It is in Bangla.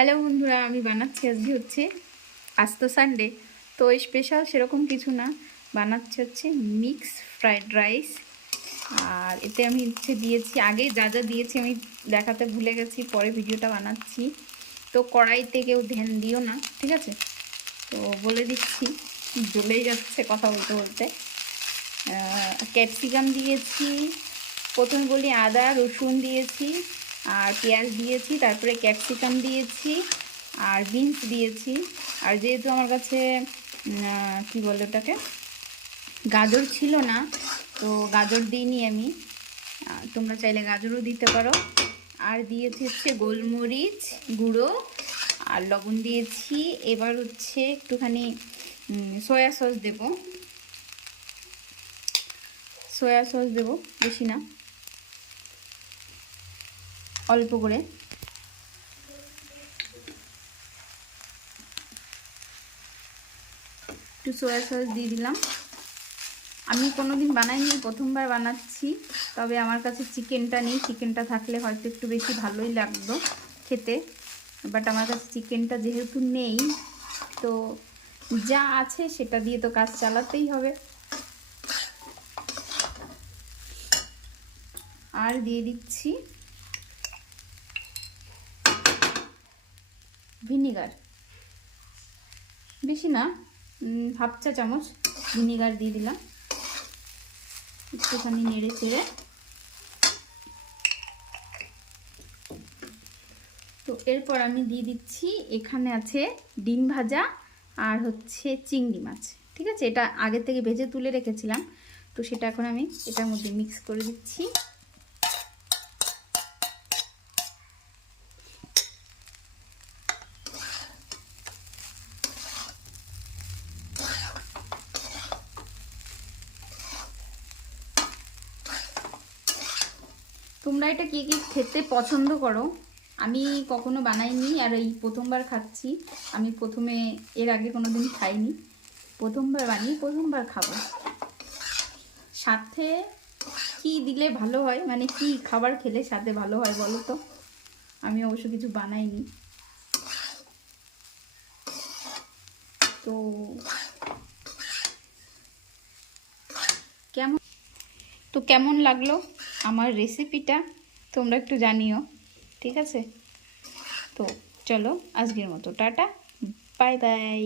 হ্যালো বন্ধুরা, আমি বানাচ্ছি আজকে হচ্ছে আজ তো সানডে, তো স্পেশাল সেরকম কিছু না, বানাচ্ছি হচ্ছে মিক্স ফ্রাইড রাইস। আর এতে আমি হচ্ছে দিয়েছি, আগে যা যা দিয়েছি আমি দেখাতে ভুলে গেছি, পরে ভিডিওটা বানাচ্ছি। তো কড়াইতে কেউ ধ্যান দিও না, ঠিক আছে? তো বলে দিচ্ছি, জ্বলেই যাচ্ছে কথা বলতে বলতে। ক্যাপসিকাম দিয়েছি, প্রথমে বলি আদা রসুন দিয়েছি, আর পেঁয়াজ দিয়েছি, তারপরে ক্যাপসিকাম দিয়েছি, আর বিনস দিয়েছি। আর যেহেতু আমার কাছে কি বলে ওটাকে, গাজর ছিল না, তো গাজর দিইনি আমি, তোমরা চাইলে গাজরও দিতে পারো। আর দিয়েছি হচ্ছে গোলমরিচ গুঁড়ো আর লবণ দিয়েছি। এবার হচ্ছে একটুখানি সয়া সস দেবো, বেশি না, অল্প করে। একটু সয়া সস দিয়ে দিলাম। আমি কোনোদিন বানাইনি, প্রথমবার বানাচ্ছি। তবে আমার কাছে চিকেনটা নেই, চিকেনটা থাকলে হয়তো একটু বেশি ভালোই লাগতো খেতে, বাট আমার কাছে চিকেনটা যেহেতু নেই, তো যা আছে সেটা দিয়ে তো কাজ চালাতেই হবে। আর দিয়ে দিচ্ছি ভিনিগার, বেশি না, হাফ চা চামচ ভিনিগার দিয়ে দিলাম। একটুখানি নেড়ে চেড়ে, তো এরপর আমি দিয়ে দিচ্ছি, এখানে আছে ডিম ভাজা আর হচ্ছে চিংড়ি মাছ, ঠিক আছে? এটা আগে থেকে ভেজে তুলে রেখেছিলাম, তো সেটা এখন আমি এটার মধ্যে মিক্স করে দিচ্ছি। তোমরা এটা কে কে খেতে পছন্দ করো? আমি কখনো বানাইনি, আর এই প্রথমবার খাচ্ছি। আমি এর আগে কোনো দিন খাইনি, প্রথমবার বানিয়ে প্রথমবার খাবো। সাথে কি দিলে ভালো হয়, মানে কি খাবার খেলে সাথে ভালো হয় বলো তো? আমি অবশ্য কিছু বানাইনি, তো কেমন লাগলো আমার রেসিপিটা তোমরা একটু জানিও, ঠিক আছে? তো চলো আজকের মতো টাটা, বাই বাই।